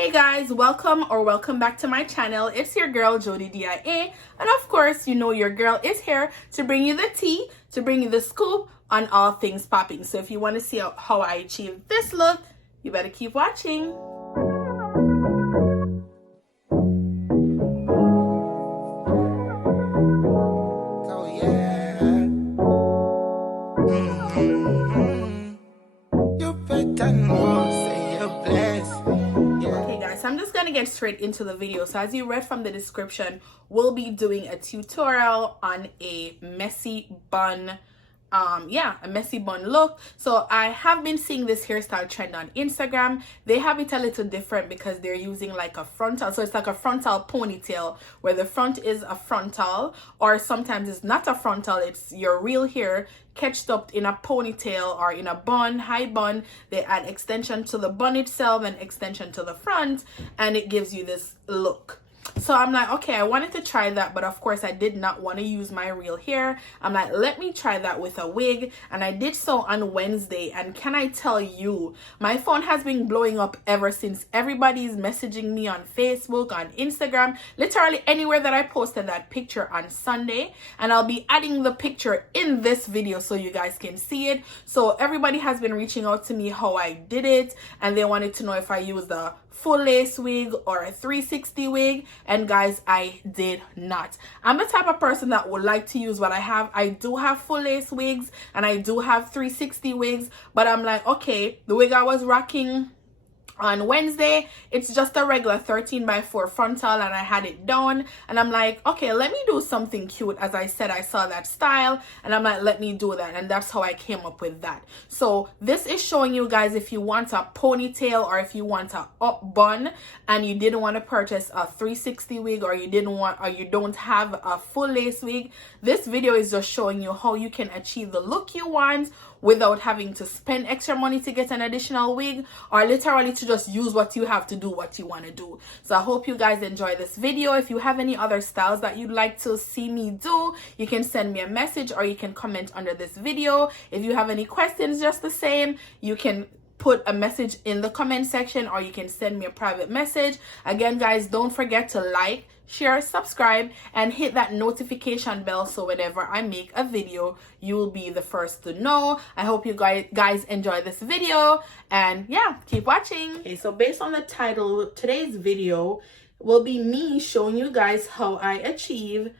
Hey guys, welcome back to my channel. It's your girl Jody d.I.a, and of course you know your girl is here to bring you the tea, to bring you the scoop on all things popping. So if you want to see how I achieve this look, you better keep watching. So I'm just gonna get straight into the video. So as you read from the description, we'll be doing a tutorial on a messy bun, a messy bun look. So I have been seeing this hairstyle trend on Instagram. They have it a little different because they're using like a frontal, so it's like a frontal ponytail where the front is a frontal, or sometimes it's not a frontal, it's your real hair catched up in a ponytail or in a bun, high bun. They add extension to the bun itself and extension to the front, and it gives you this look. So I'm like, okay, I wanted to try that, but of course I did not want to use my real hair. I'm like, let me try that with a wig, and I did so on Wednesday. And can I tell you, my phone has been blowing up ever since. Everybody's messaging me on Facebook, on Instagram, literally anywhere that I posted that picture on Sunday, and I'll be adding the picture in this video so you guys can see it. So everybody has been reaching out to me how I did it, and they wanted to know if I used a full lace wig or a 360 wig, and guys, I did not. I'm the type of person that would like to use what I have. I do have full lace wigs and I do have 360 wigs, but I'm like, okay, the wig I was rocking on Wednesday, it's just a regular 13x4 frontal, and I had it down, and I'm like, okay, let me do something cute. As I said, I saw that style and I'm like, let me do that, and that's how I came up with that. So this is showing you guys if you want a ponytail or if you want a up bun and you didn't want to purchase a 360 wig, or you don't have a full lace wig. This video is just showing you how you can achieve the look you want without having to spend extra money to get an additional wig, or literally to just use what you have to do what you want to do. So I hope you guys enjoy this video. If you have any other styles that you'd like to see me do, you can send me a message or you can comment under this video. If you have any questions, just the same, you can put a message in the comment section, or you can send me a private message. Again guys, don't forget to like, share, subscribe, and hit that notification bell so whenever I make a video, you will be the first to know. I hope you guys enjoy this video, and yeah, keep watching. Okay, so based on the title, today's video will be me showing you guys how I achieve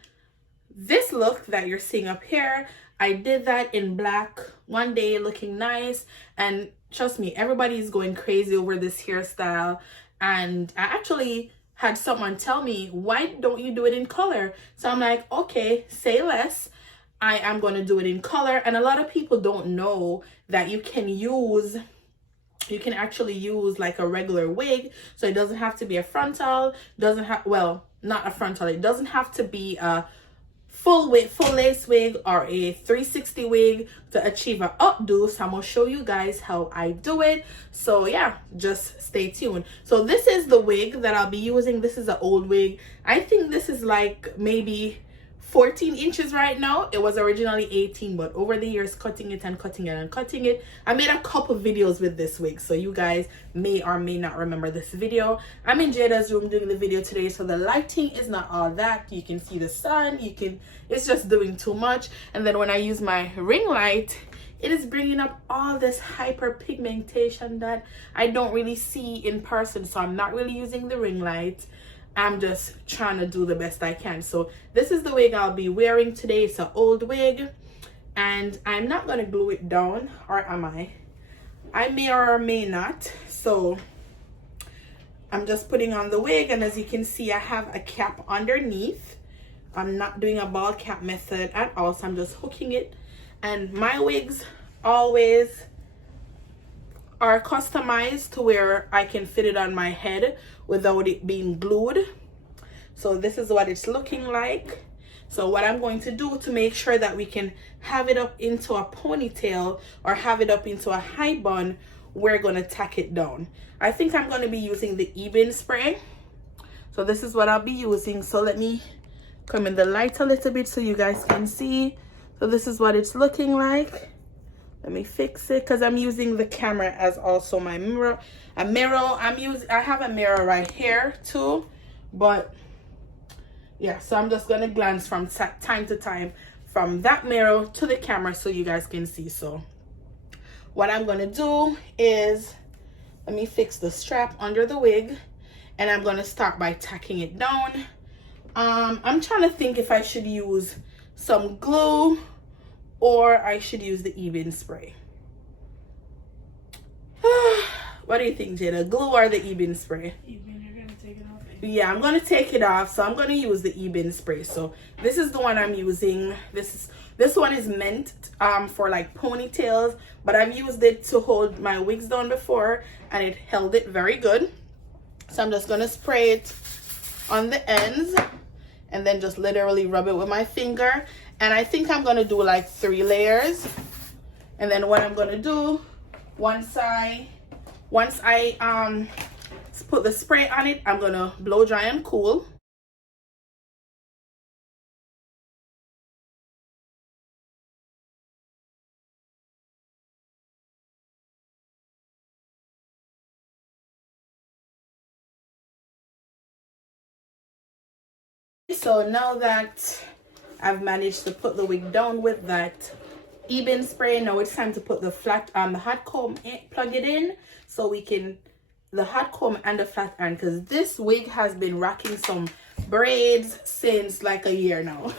this look that you're seeing up here. I did that in black one day, looking nice, and trust me, everybody's going crazy over this hairstyle. And I actually had someone tell me, why don't you do it in color? So I'm like, okay, say less. I am going to do it in color. And a lot of people don't know that you can actually use like a regular wig. So it doesn't have to be a frontal, not a frontal. It doesn't have to be a full lace wig or a 360 wig to achieve an updo. So I'm gonna show you guys how I do it. So yeah, just stay tuned. So this is the wig that I'll be using. This is an old wig. I think this is like maybe 14 inches right now. It was originally 18, but over the years, cutting it, I made a couple videos with this wig, so you guys may or may not remember this video. I'm in Jada's room doing the video today, so the lighting is not all that. You can see the sun, it's just doing too much. And then when I use my ring light, it is bringing up all this hyperpigmentation that I don't really see in person, so I'm not really using the ring light. I'm just trying to do the best I can. So this is the wig I'll be wearing today. It's an old wig, and I'm not going to glue it down, or am I? I may or may not. So I'm just putting on the wig, and as you can see, I have a cap underneath. I'm not doing a ball cap method at all, so I'm just hooking it. And my wigs always are customized to where I can fit it on my head without it being glued. So this is what it's looking like. So what I'm going to do to make sure that we can have it up into a ponytail or have it up into a high bun, we're going to tack it down. I think I'm going to be using the Ebin spray. So this is what I'll be using. So let me come in the light a little bit so you guys can see. So this is what it's looking like. Let me fix it because I'm using the camera as also my mirror. I have a mirror right here too, but yeah, so I'm just gonna glance from time to time from that mirror to the camera so you guys can see. So what I'm gonna do is, let me fix the strap under the wig, and I'm gonna start by tacking it down. I'm trying to think if I should use some glue or I should use the e-bin spray. What do you think, Jada? Glue or the e-bin spray? E-bin, you're gonna take it off. Yeah, I'm gonna take it off, so I'm gonna use the e-bin spray. So this is the one I'm using. This one is meant for like ponytails, but I've used it to hold my wigs down before and it held it very good. So I'm just gonna spray it on the ends and then just literally rub it with my finger. And I think I'm gonna do like 3 layers. And then what I'm gonna do, once I put the spray on it, I'm gonna blow dry and cool. So now that I've managed to put the wig down with that e-bin spray, now it's time to put the the hot comb plug it in, so we can, the hot comb and the flat iron, because this wig has been rocking some braids since like a year now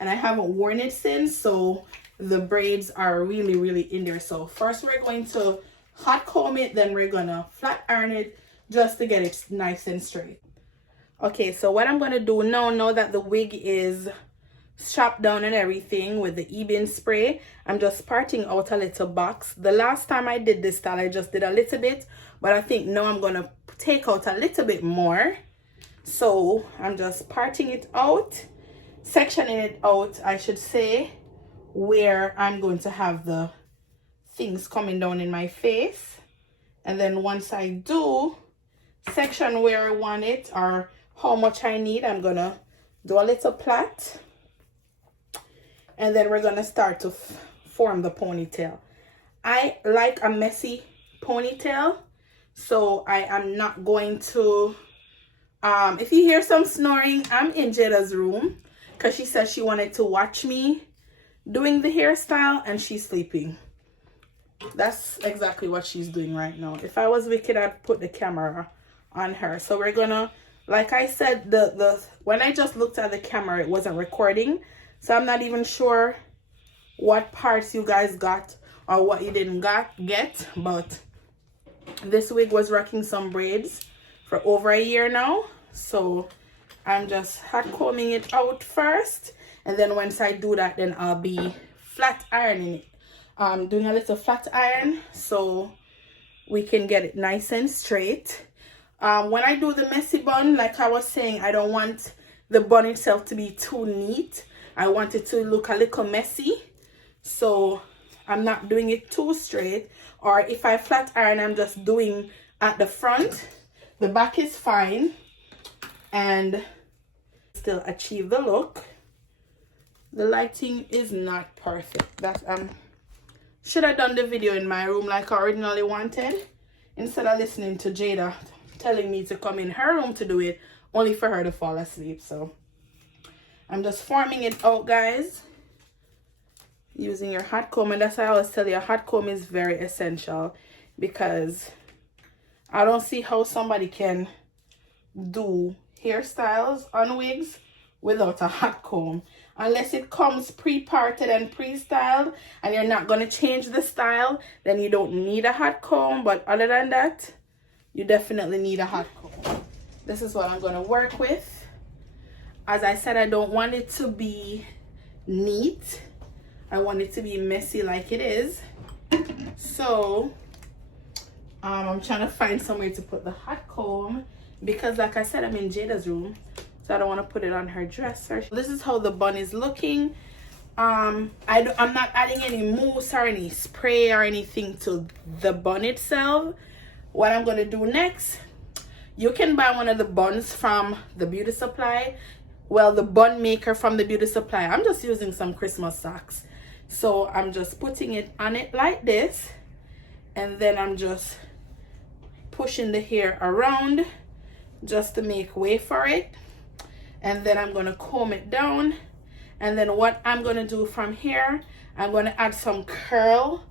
and I haven't worn it since, so the braids are really in there. So first we're going to hot comb it, then we're gonna flat iron it just to get it nice and straight. Okay, so what I'm gonna do now that the wig is chopped down and everything with the e-bin spray, I'm just parting out a little box. The last time I did this style, I just did a little bit, but I think now I'm gonna take out a little bit more. So I'm just parting it out, sectioning it out, I should say, where I'm going to have the things coming down in my face. And then once I do section where I want it or how much I need, I'm gonna do a little plait, and then we're gonna start to form the ponytail. I like a messy ponytail, so I am not going to if you hear some snoring, I'm in Jada's room because she said she wanted to watch me doing the hairstyle and she's sleeping. That's exactly what she's doing right now. If I was wicked, I'd put the camera on her. So we're gonna, like I said, when I just looked at the camera, it wasn't recording, so I'm not even sure what parts you guys got or what you didn't get, but this wig was rocking some braids for over a year now. So I'm just hot combing it out first, and then once I do that, then I'll be flat ironing it. Doing a little flat iron so we can get it nice and straight. When I do the messy bun, like I was saying, I don't want the bun itself to be too neat. I want it to look a little messy, so I'm not doing it too straight. Or if I flat iron, I'm just doing at the front. The back is fine and still achieve the look. The lighting is not perfect. That should have done the video in my room like I originally wanted, instead of listening to Jada telling me to come in her room to do it, only for her to fall asleep. So I'm just forming it out, guys, using your hot comb. And that's why I always tell you, a hot comb is very essential, because I don't see how somebody can do hairstyles on wigs without a hot comb, unless it comes pre-parted and pre-styled and you're not going to change the style, then you don't need a hot comb. But other than that, you definitely need a hot comb. This is what I'm going to work with. As I said, I don't want it to be neat. I want it to be messy like it is. So I'm trying to find somewhere to put the hot comb, because like I said, I'm in Jada's room, so I don't want to put it on her dresser. This is how the bun is looking. I'm not adding any mousse or any spray or anything to the bun itself. What I'm going to do next, you can buy one of the buns from the beauty supply. Well, the bun maker from the beauty supply. I'm just using some Christmas socks. So I'm just putting it on it like this, and then I'm just pushing the hair around just to make way for it. And then I'm going to comb it down. And then what I'm going to do from here, I'm going to add some curl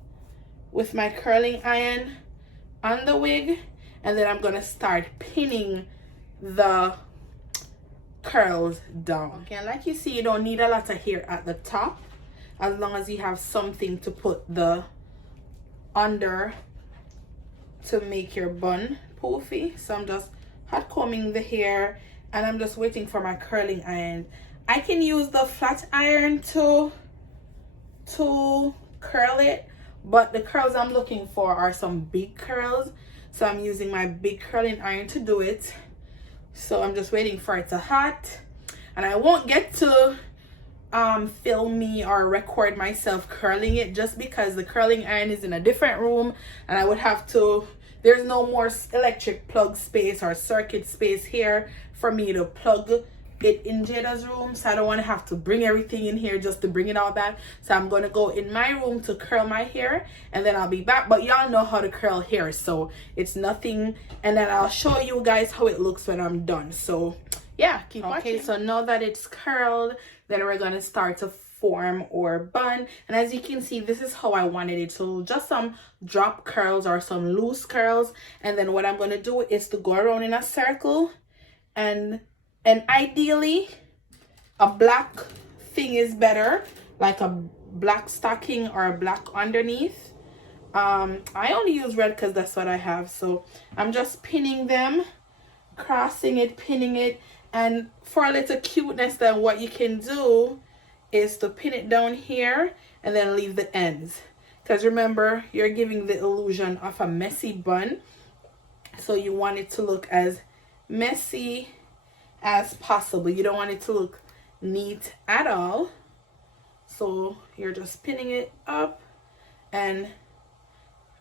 with my curling iron on the wig. And then I'm going to start pinning the curls down. Okay, and like you see, you don't need a lot of hair at the top, as long as you have something to put the under to make your bun poofy. So I'm just hot combing the hair, and I'm just waiting for my curling iron. I can use the flat iron to curl it, but the curls I'm looking for are some big curls, so I'm using my big curling iron to do it. So I'm just waiting for it to hot, and I won't get to film me or record myself curling it, just because the curling iron is in a different room, and I would have to, there's no more electric plug space or circuit space here for me to plug it in Jada's room. So I don't want to have to bring everything in here just to bring it all back. So I'm going to go in my room to curl my hair, and then I'll be back. But y'all know how to curl hair, so it's nothing. And then I'll show you guys how it looks when I'm done. So yeah, keep watching. Okay, so now that it's curled, then we're going to start to form or bun. And as you can see, this is how I wanted it. So just some drop curls or some loose curls. And then what I'm going to do is to go around in a circle, and ideally a black thing is better, like a black stocking or a black underneath. I only use red because that's what I have. So I'm just pinning them, crossing it, pinning it. And for a little cuteness, then what you can do is to pin it down here and then leave the ends, because remember, you're giving the illusion of a messy bun, so you want it to look as messy as possible. You don't want it to look neat at all. So you're just pinning it up, and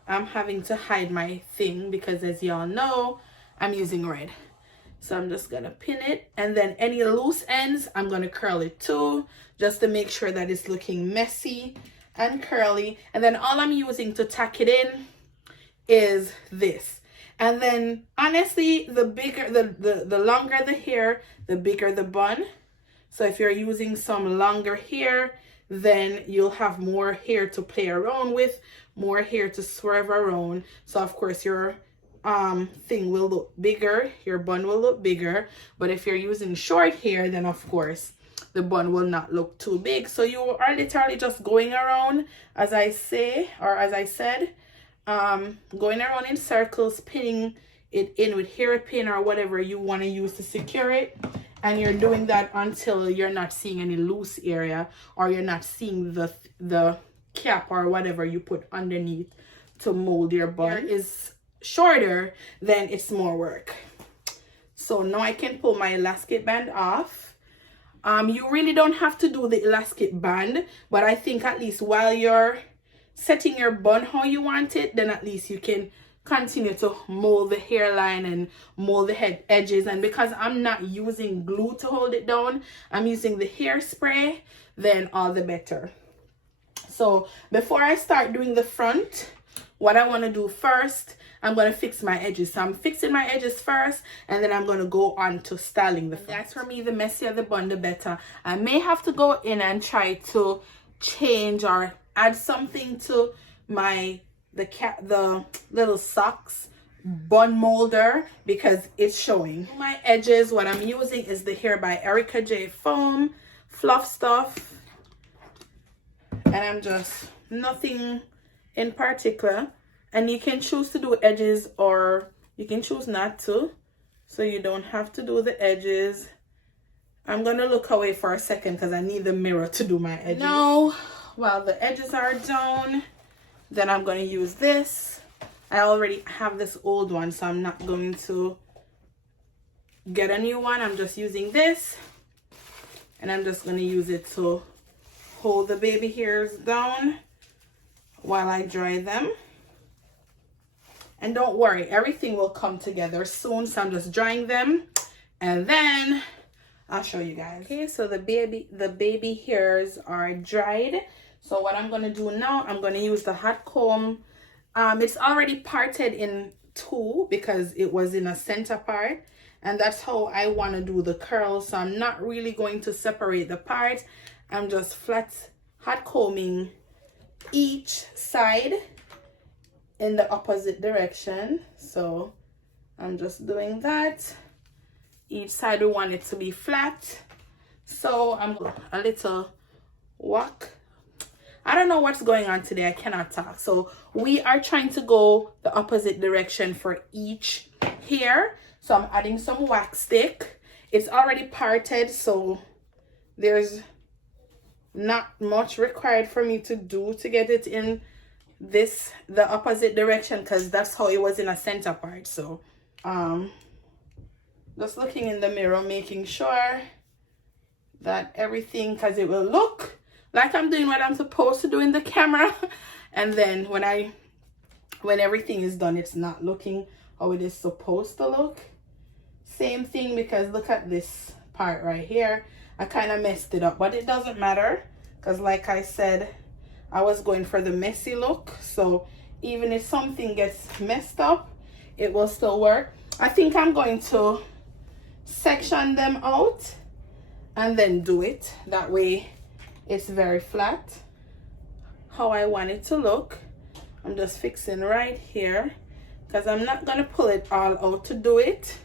I'm having to hide my thing because, as y'all know, I'm using red. So I'm just gonna pin it, and then any loose ends I'm gonna curl it too, just to make sure that it's looking messy and curly. And then all I'm using to tack it in is this. And then honestly, the bigger the longer the hair, the bigger the bun. So if you're using some longer hair, then you'll have more hair to play around with, more hair to swerve around. So of course your thing will look bigger, your bun will look bigger. But if you're using short hair, then of course the bun will not look too big. So you are literally just going around, as I say, or as I said, going around in circles, pinning it in with hairpin or whatever you want to use to secure it. And you're doing that until you're not seeing any loose area, or you're not seeing the cap or whatever you put underneath to mold your bun is shorter, then it's more work. So now I can pull my elastic band off. You really don't have to do the elastic band, but I think at least while you're setting your bun how you want it, then at least you can continue to mold the hairline and mold the head edges. And because I'm not using glue to hold it down, I'm using the hairspray, then all the better. So before I start doing the front, what I want to do first, I'm going to fix my edges. So I'm fixing my edges first, and then I'm going to go on to styling the front. That's for me, the messier the bun, the better. I may have to go in and try to change or add something to my the little socks bun molder, because it's showing. My edges, what I'm using is the Hair by Erica J foam fluff stuff, and I'm just nothing in particular. And you can choose to do edges, or you can choose not to, so you don't have to do the edges. I'm gonna look away for a second because I need the mirror to do my edges. Now, while the edges are down, then I'm going to use this. I already have this old one, so I'm not going to get a new one. I'm just using this, and I'm just going to use it to hold the baby hairs down while I dry them. And don't worry, everything will come together soon. So I'm just drying them, and then I'll show you guys. Okay, so the baby hairs are dried. So what I'm going to do now, I'm going to use the hot comb. It's already parted in two because it was in a center part, and that's how I want to do the curls. So I'm not really going to separate the parts. I'm just flat hot combing each side in the opposite direction. So I'm just doing that. Each side we want it to be flat. So I'm a little walk. I don't know what's going on today. I cannot talk. So we are trying to go the opposite direction for each hair. So I'm adding some wax stick. It's already parted, so there's not much required for me to do to get it in the opposite direction, because that's how it was in a center part. So just looking in the mirror, making sure that everything, because it will look like I'm doing what I'm supposed to do in the camera, and then when everything is done, it's not looking how it is supposed to look. Same thing, because look at this part right here. I kind of messed it up, but it doesn't matter, because like I said, I was going for the messy look. So even if something gets messed up, it will still work. I think I'm going to section them out and then do it. That way it's very flat, how I want it to look. I'm just fixing right here, because I'm not going to pull it all out to do it.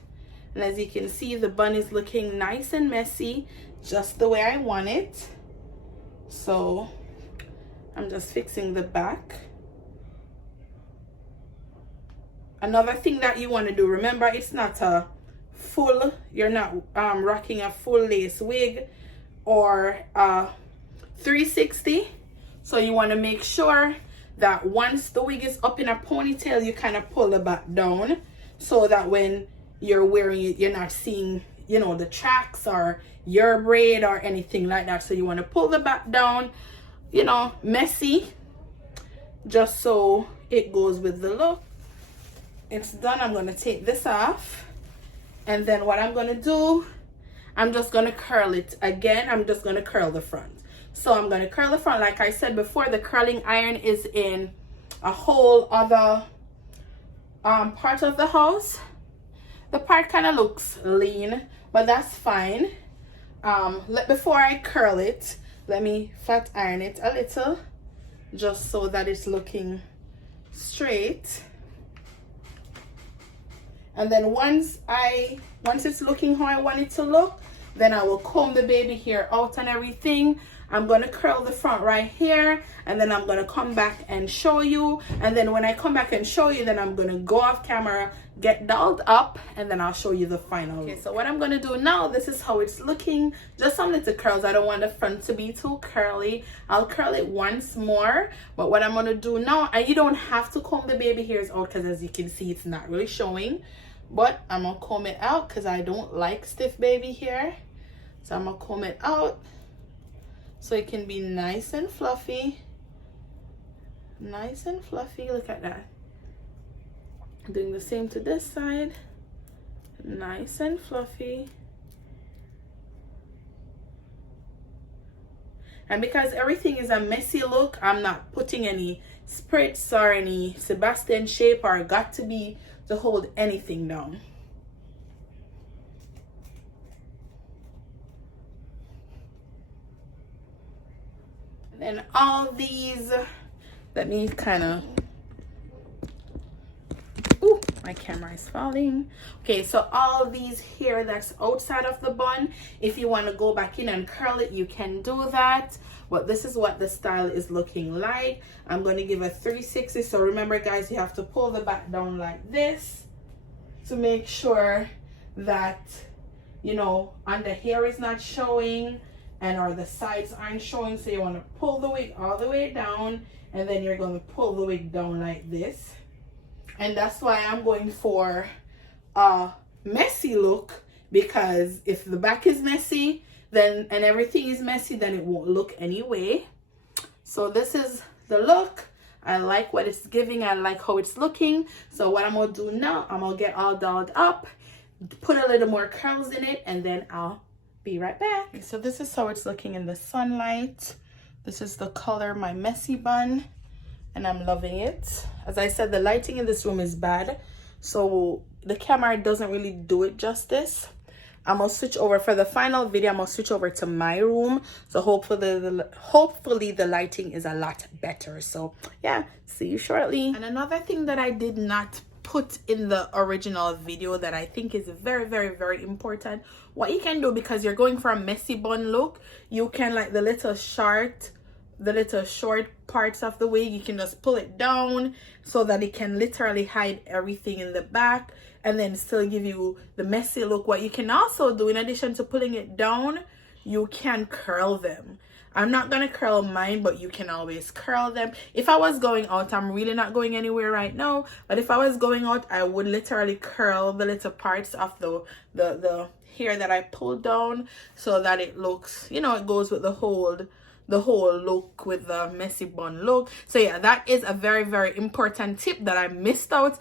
And as you can see, the bun is looking nice and messy, just the way I want it. So I'm just fixing the back. Another thing that you want to do, remember, it's not a full, you're not rocking a full lace wig or a 360. So you want to make sure that once the wig is up in a ponytail, you kind of pull the back down, so that when you're wearing it, you're not seeing, you know, the tracks or your braid or anything like that. So you want to pull the back down, you know, messy, just so it goes with the look. It's done. I'm going to take this off, and then what I'm going to do, I'm just going to curl it again. I'm just going to curl the front. So I'm going to curl the front. Like I said before, the curling iron is in a whole other part of the house. The part kind of looks lean, but that's fine. Before I curl it, let me flat iron it a little, just so that it's looking straight. And then once it's looking how I want it to look, then I will comb the baby hair out and everything. I'm going to curl the front right here, and then I'm going to come back and show you. And then when I come back and show you, then I'm going to go off camera, get dolled up, and then I'll show you the final. Okay, so what I'm going to do now, this is how it's looking. Just some little curls. I don't want the front to be too curly. I'll curl it once more. But what I'm going to do now, and you don't have to comb the baby hairs out, because as you can see, it's not really showing. But I'm going to comb it out because I don't like stiff baby hair. So I'm going to comb it out so it can be nice and fluffy. Nice and fluffy. Look at that. Doing the same to this side. Nice and fluffy. And because everything is a messy look, I'm not putting any spritz or any Sebastian shape or got to be to hold anything down. And then all these, let me kind of, ooh, my camera is falling. Okay, so all these hair that's outside of the bun, if you want to go back in and curl it, you can do that. But this is what the style is looking like. I'm going to give a 360. So remember, guys, you have to pull the back down like this to make sure that, you know, on the hair is not showing and or the sides aren't showing. So you want to pull the wig all the way down, and then you're going to pull the wig down like this. And that's why I'm going for a messy look, because if the back is messy, then and everything is messy, then it won't look anyway. So this is the look. I like what it's giving. I like how it's looking. So what I'm gonna do now, I'm gonna get all dolled up, put a little more curls in it, and then I'll be right back. So this is how it's looking in the sunlight. This is the color, my messy bun, and I'm loving it. As I said, the lighting in this room is bad, so the camera doesn't really do it justice. I'm gonna switch over for the final video. I'm gonna switch over to my room, so hopefully the lighting is a lot better. So yeah, see you shortly. And another thing that I did not put in the original video that I think is very, very, very important, what you can do, because you're going for a messy bun look, you can, like the little short parts of the wig, you can just pull it down so that it can literally hide everything in the back and then still give you the messy look. What you can also do, in addition to pulling it down, you can curl them. I'm not gonna curl mine, but you can always curl them. If I was going out, I'm really not going anywhere right now, but if I was going out, I would literally curl the little parts of the hair that I pulled down so that it looks, you know, it goes with the whole look, with the messy bun look. So yeah, that is a very, very important tip that I missed out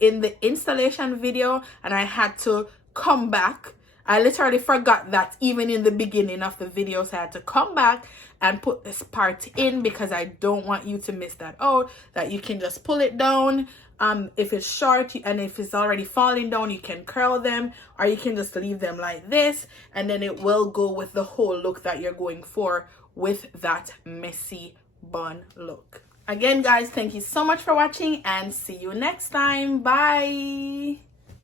in the installation video, and I had to come back. I literally forgot that even in the beginning of the video, so I had to come back and put this part in because I don't want you to miss that out, that you can just pull it down. If it's short and if it's already falling down, you can curl them, or you can just leave them like this, and then it will go with the whole look that you're going for with that messy bun look. Again, guys, thank you so much for watching, and see you next time. Bye.